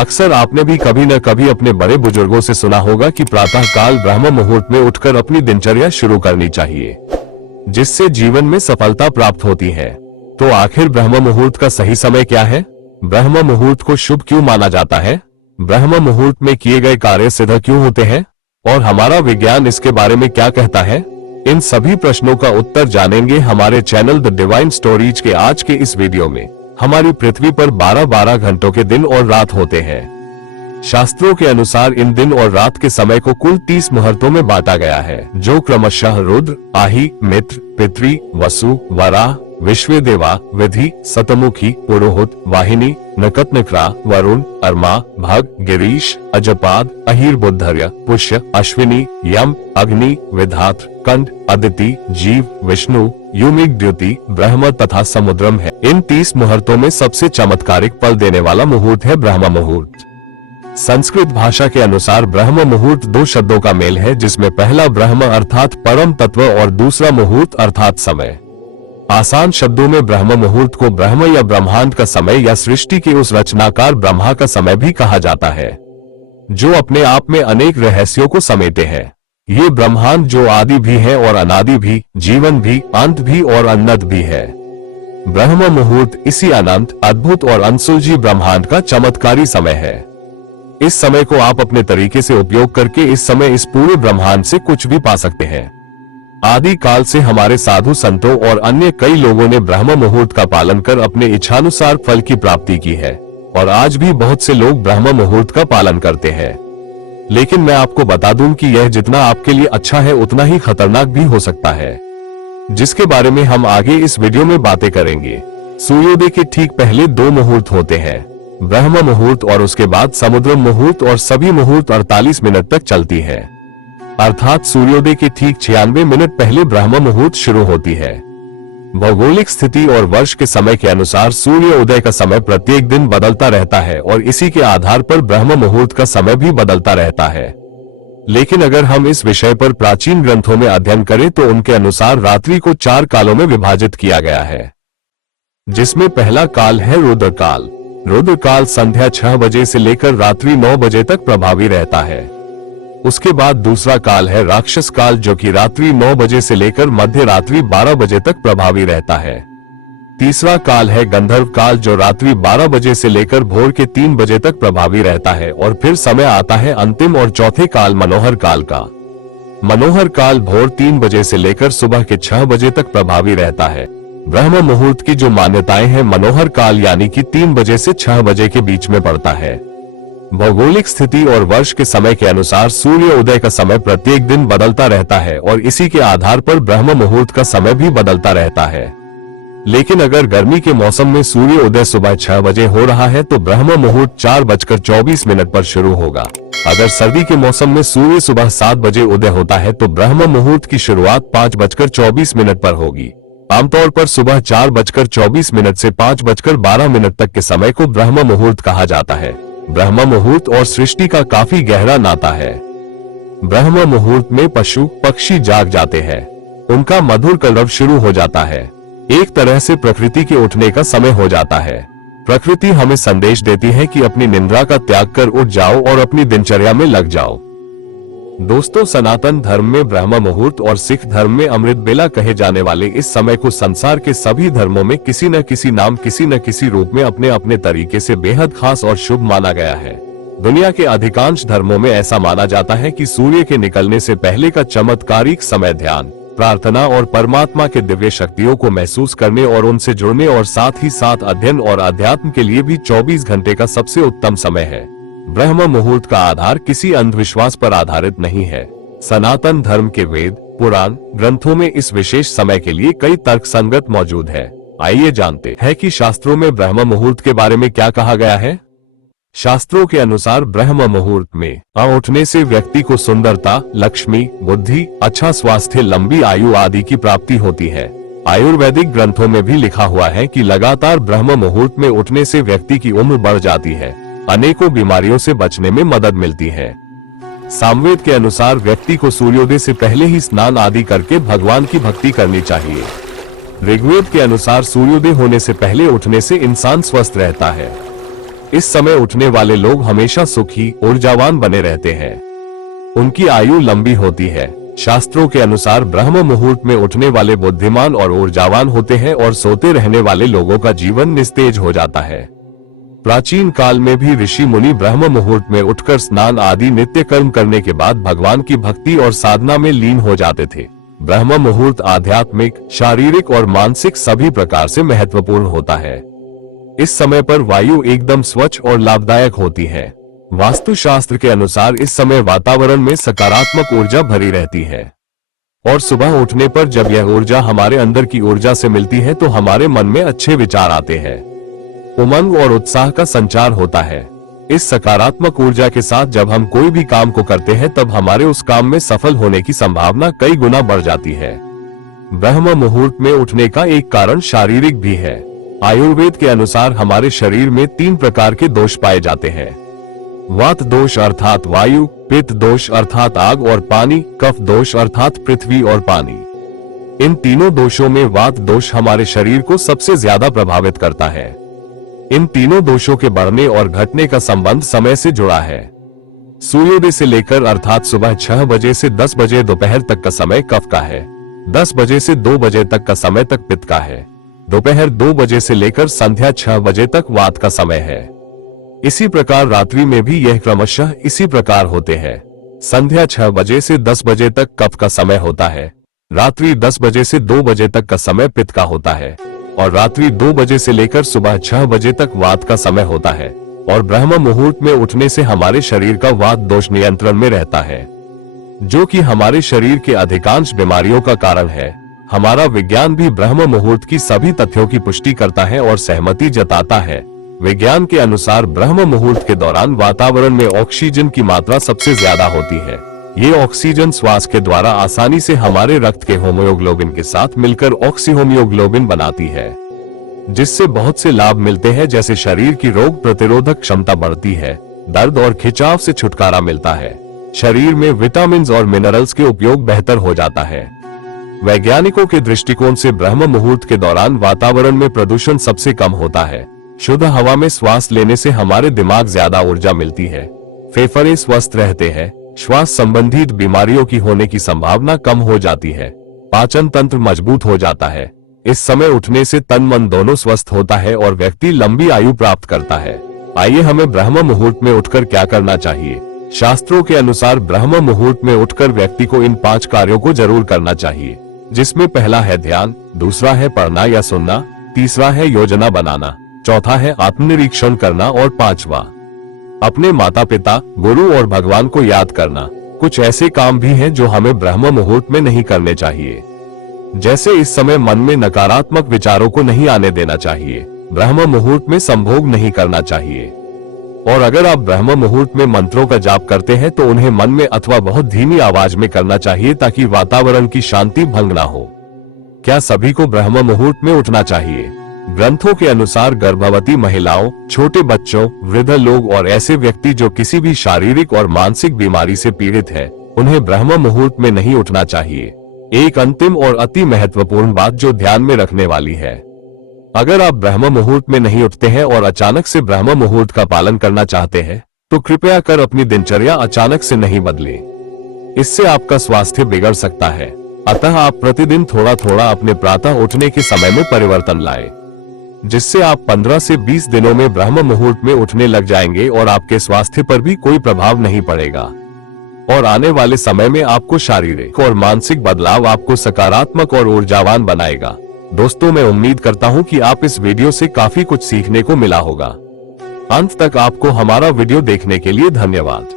अक्सर आपने भी कभी न कभी अपने बड़े बुजुर्गों से सुना होगा कि प्रातः काल ब्रह्म मुहूर्त में उठकर अपनी दिनचर्या शुरू करनी चाहिए, जिससे जीवन में सफलता प्राप्त होती है। तो आखिर ब्रह्म मुहूर्त का सही समय क्या है? ब्रह्म मुहूर्त को शुभ क्यों माना जाता है? ब्रह्म मुहूर्त में किए गए कार्य सिद्ध क्यों होते हैं? और हमारा विज्ञान इसके बारे में क्या कहता है? इन सभी प्रश्नों का उत्तर जानेंगे हमारे चैनल द डिवाइन स्टोरीज के आज के इस वीडियो में। हमारी पृथ्वी पर 12-12 घंटों के दिन और रात होते हैं। शास्त्रों के अनुसार इन दिन और रात के समय को कुल 30 मुहूर्तों में बांटा गया है, जो क्रमशः रुद्र, आही, मित्र, पितृ, वसु, वराह, विश्वेदेवा, विधि, सतमुखी, पुरोहित, वाहिनी, नकतनिक्रा, वरुण, अर्मा, भग, गिरीश, अजपाद, अहिर बुद्धर्य, पुष्य, अश्विनी, यम, अग्नि, विधात्र, कंठ, अदिति, जीव, विष्णु, युमिक, द्युति, ब्रह्म तथा समुद्रम है। इन 30 मुहूर्तों में सबसे चमत्कारिक फल देने वाला मुहूर्त है ब्रह्म मुहूर्त। संस्कृत भाषा के अनुसार ब्रह्म मुहूर्त 2 शब्दों का मेल है, जिसमें पहला ब्रह्म अर्थात परम तत्व और दूसरा मुहूर्त अर्थात समय। आसान शब्दों में ब्रह्म मुहूर्त को ब्रह्म या ब्रह्मांड का समय या सृष्टि के उस रचनाकार ब्रह्मा का समय भी कहा जाता है, जो अपने आप में अनेक रहस्यों को समेटे हैं। ये ब्रह्मांड जो आदि भी है और अनादि भी, जीवन भी, अंत भी और अनंत भी है। ब्रह्म मुहूर्त इसी अनंत, अद्भुत और अनसुलझी ब्रह्मांड का चमत्कारी समय है। इस समय को आप अपने तरीके से उपयोग करके इस समय इस पूरे ब्रह्मांड से कुछ भी पा सकते हैं। आदि काल से हमारे साधु संतों और अन्य कई लोगों ने ब्रह्म मुहूर्त का पालन कर अपने इच्छानुसार फल की प्राप्ति की है, और आज भी बहुत से लोग ब्रह्म मुहूर्त का पालन करते हैं। लेकिन मैं आपको बता दूं कि यह जितना आपके लिए अच्छा है उतना ही खतरनाक भी हो सकता है, जिसके बारे में हम आगे इस वीडियो में बातें करेंगे। सूर्योदय के ठीक पहले 2 मुहूर्त होते हैं, ब्रह्म मुहूर्त और उसके बाद समुद्र मुहूर्त, और सभी मुहूर्त 48 मिनट तक चलती है। अर्थात सूर्योदय के ठीक 96 मिनट पहले ब्रह्म मुहूर्त शुरू होती है। भौगोलिक स्थिति और वर्ष के समय के अनुसार सूर्य उदय का समय प्रत्येक दिन बदलता रहता है, और इसी के आधार पर ब्रह्म मुहूर्त का समय भी बदलता रहता है। लेकिन अगर हम इस विषय पर प्राचीन ग्रंथों में अध्ययन करें तो उनके अनुसार रात्रि को 4 कालों में विभाजित किया गया है, जिसमें पहला काल है रुद्र काल। रुद्र काल संध्या 6 बजे से लेकर रात्रि 9 बजे तक प्रभावी रहता है। उसके बाद दूसरा काल है राक्षस काल, जो कि रात्रि 9 बजे से लेकर मध्य रात्रि 12 बजे तक प्रभावी रहता है। तीसरा काल है गंधर्व काल, जो रात्रि 12 बजे से लेकर भोर के 3 बजे तक प्रभावी रहता है। और फिर समय आता है अंतिम और चौथे काल मनोहर काल का। मनोहर काल भोर 3 बजे से लेकर सुबह के 6 बजे तक प्रभावी रहता है। ब्रह्म मुहूर्त की जो मान्यताएं हैं, मनोहर काल यानी कि 3 बजे से 6 बजे के बीच में पड़ता है। भौगोलिक स्थिति और वर्ष के समय के अनुसार सूर्य उदय का समय प्रत्येक दिन बदलता रहता है, और इसी के आधार पर ब्रह्म मुहूर्त का समय भी बदलता रहता है। लेकिन अगर गर्मी के मौसम में सूर्य उदय सुबह 6 बजे हो रहा है तो ब्रह्म मुहूर्त 4:24 पर शुरू होगा। अगर सर्दी के मौसम में सूर्य सुबह 7 बजे उदय होता है तो ब्रह्म मुहूर्त की शुरुआत 5:24 पर होगी। आमतौर पर सुबह 4:24 से 5:12 तक के समय को ब्रह्म मुहूर्त कहा जाता है। ब्रह्म मुहूर्त और सृष्टि का काफी गहरा नाता है। ब्रह्म मुहूर्त में पशु पक्षी जाग जाते हैं, उनका मधुर कलरव शुरू हो जाता है। एक तरह से प्रकृति के उठने का समय हो जाता है। प्रकृति हमें संदेश देती है कि अपनी निद्रा का त्याग कर उठ जाओ और अपनी दिनचर्या में लग जाओ। दोस्तों, सनातन धर्म में ब्रह्म मुहूर्त और सिख धर्म में अमृत बेला कहे जाने वाले इस समय को संसार के सभी धर्मों में किसी न किसी नाम, किसी न किसी रूप में अपने अपने तरीके से बेहद खास और शुभ माना गया है। दुनिया के अधिकांश धर्मों में ऐसा माना जाता है कि सूर्य के निकलने से पहले का चमत्कारिक समय ध्यान, प्रार्थना और परमात्मा के दिव्य शक्तियों को महसूस करने और उनसे जुड़ने और साथ ही साथ अध्ययन और अध्यात्म के लिए भी 24 घंटे का सबसे उत्तम समय है। ब्रह्म मुहूर्त का आधार किसी अंधविश्वास पर आधारित नहीं है। सनातन धर्म के वेद, पुराण, ग्रंथों में इस विशेष समय के लिए कई तर्कसंगत मौजूद है। आइए जानते हैं कि शास्त्रों में ब्रह्म मुहूर्त के बारे में क्या कहा गया है। शास्त्रों के अनुसार ब्रह्म मुहूर्त में उठने से व्यक्ति को सुंदरता, लक्ष्मी, बुद्धि, अच्छा स्वास्थ्य, लंबी आयु आदि की प्राप्ति होती है। आयुर्वेदिक ग्रंथों में भी लिखा हुआ है कि लगातार ब्रह्म मुहूर्त में उठने से व्यक्ति की उम्र बढ़ जाती है, अनेकों बीमारियों से बचने में मदद मिलती है। सामवेद के अनुसार व्यक्ति को सूर्योदय से पहले ही स्नान आदि करके भगवान की भक्ति करनी चाहिए। ऋग्वेद के अनुसार सूर्योदय होने से पहले उठने से इंसान स्वस्थ रहता है। इस समय उठने वाले लोग हमेशा सुखी ऊर्जावान बने रहते हैं। उनकी आयु लंबी होती है। शास्त्रों के अनुसार ब्रह्म मुहूर्त में उठने वाले बुद्धिमान और ऊर्जावान होते हैं और सोते रहने वाले लोगों का जीवन निस्तेज हो जाता है। प्राचीन काल में भी ऋषि मुनि ब्रह्म मुहूर्त में उठकर स्नान आदि नित्य कर्म करने के बाद भगवान की भक्ति और साधना में लीन हो जाते थे। ब्रह्म मुहूर्त आध्यात्मिक, शारीरिक और मानसिक सभी प्रकार से महत्वपूर्ण होता है। इस समय पर वायु एकदम स्वच्छ और लाभदायक होती है। वास्तुशास्त्र के अनुसार इस समय वातावरण में सकारात्मक ऊर्जा भरी रहती है और सुबह उठने पर जब यह ऊर्जा हमारे अंदर की ऊर्जा से मिलती है तो हमारे मन में अच्छे विचार आते हैं, उमंग और उत्साह का संचार होता है। इस सकारात्मक ऊर्जा के साथ जब हम कोई भी काम को करते हैं तब हमारे उस काम में सफल होने की संभावना कई गुना बढ़ जाती है। ब्रह्म मुहूर्त में उठने का एक कारण शारीरिक भी है। आयुर्वेद के अनुसार हमारे शरीर में 3 प्रकार के दोष पाए जाते हैं। वात दोष अर्थात वायु, पित्त दोष अर्थात आग और पानी, कफ दोष अर्थात पृथ्वी और पानी। इन तीनों दोषों में वात दोष हमारे शरीर को सबसे ज्यादा प्रभावित करता है। इन तीनों दोषों के बढ़ने और घटने का संबंध समय से जुड़ा है। सूर्योदय से लेकर अर्थात सुबह 6 बजे से 10 बजे दोपहर तक का समय कफ का है। 10 बजे से 2 बजे तक का समय तक पित्त का है। दोपहर 2 बजे से लेकर संध्या 6 बजे तक वात का समय है। इसी प्रकार रात्रि में भी यह क्रमशः इसी प्रकार होते हैं। संध्या 6 बजे से 10 बजे तक कफ का समय होता है। रात्रि 10 बजे से 2 बजे तक का समय पित्त का होता है और रात्रि 2 बजे से लेकर सुबह 6 बजे तक वात का समय होता है। और ब्रह्म मुहूर्त में उठने से हमारे शरीर का वात दोष नियंत्रण में रहता है, जो कि हमारे शरीर के अधिकांश बीमारियों का कारण है। हमारा विज्ञान भी ब्रह्म मुहूर्त की सभी तथ्यों की पुष्टि करता है और सहमति जताता है। विज्ञान के अनुसार ब्रह्म मुहूर्त के दौरान वातावरण में ऑक्सीजन की मात्रा सबसे ज्यादा होती है। ये ऑक्सीजन श्वास के द्वारा आसानी से हमारे रक्त के होमोग्लोबिन के साथ मिलकर ऑक्सीहोमियोग्लोबिन बनाती है, जिससे बहुत से लाभ मिलते हैं, जैसे शरीर की रोग प्रतिरोधक क्षमता बढ़ती है, दर्द और खिंचाव से छुटकारा मिलता है, शरीर में विटामिन और मिनरल्स के उपयोग बेहतर हो जाता है। वैज्ञानिकों के दृष्टिकोण से ब्रह्म मुहूर्त के दौरान वातावरण में प्रदूषण सबसे कम होता है। शुद्ध हवा में श्वास लेने से हमारे दिमाग ज्यादा ऊर्जा मिलती है, फेफड़े स्वस्थ रहते हैं, श्वास संबंधित बीमारियों की होने की संभावना कम हो जाती है, पाचन तंत्र मजबूत हो जाता है। इस समय उठने से तन मन दोनों स्वस्थ होता है और व्यक्ति लंबी आयु प्राप्त करता है। आइए हमें ब्रह्म मुहूर्त में उठकर क्या करना चाहिए। शास्त्रों के अनुसार ब्रह्म मुहूर्त में उठकर व्यक्ति को इन 5 कार्यों को जरूर करना चाहिए, जिसमें पहला है ध्यान, दूसरा है पढ़ना या सुनना, तीसरा है योजना बनाना, चौथा है आत्मनिरीक्षण करना और 5वां अपने माता पिता, गुरु और भगवान को याद करना। कुछ ऐसे काम भी हैं जो हमें ब्रह्म मुहूर्त में नहीं करने चाहिए, जैसे इस समय मन में नकारात्मक विचारों को नहीं आने देना चाहिए, ब्रह्म मुहूर्त में संभोग नहीं करना चाहिए, और अगर आप ब्रह्म मुहूर्त में मंत्रों का जाप करते हैं तो उन्हें मन में अथवा बहुत धीमी आवाज में करना चाहिए ताकि वातावरण की शांति भंग ना हो। क्या सभी को ब्रह्म मुहूर्त में उठना चाहिए? ग्रंथों के अनुसार गर्भवती महिलाओं, छोटे बच्चों, वृद्ध लोग और ऐसे व्यक्ति जो किसी भी शारीरिक और मानसिक बीमारी से पीड़ित है, उन्हें ब्रह्म मुहूर्त में नहीं उठना चाहिए। एक अंतिम और अति महत्वपूर्ण बात जो ध्यान में रखने वाली है, अगर आप ब्रह्म मुहूर्त में नहीं उठते हैं और अचानक से ब्रह्म मुहूर्त का पालन करना चाहते हैं तो कृपया कर अपनी दिनचर्या अचानक से नहीं बदलें। इससे आपका स्वास्थ्य बिगड़ सकता है। अतः आप प्रतिदिन थोड़ा थोड़ा अपने प्रातः उठने के समय में परिवर्तन लाएं, जिससे आप 15 से 20 दिनों में ब्रह्म मुहूर्त में उठने लग जाएंगे और आपके स्वास्थ्य पर भी कोई प्रभाव नहीं पड़ेगा और आने वाले समय में आपको शारीरिक और मानसिक बदलाव आपको सकारात्मक और ऊर्जावान बनाएगा। दोस्तों, मैं उम्मीद करता हूं कि आप इस वीडियो से काफी कुछ सीखने को मिला होगा। अंत तक आपको हमारा वीडियो देखने के लिए धन्यवाद।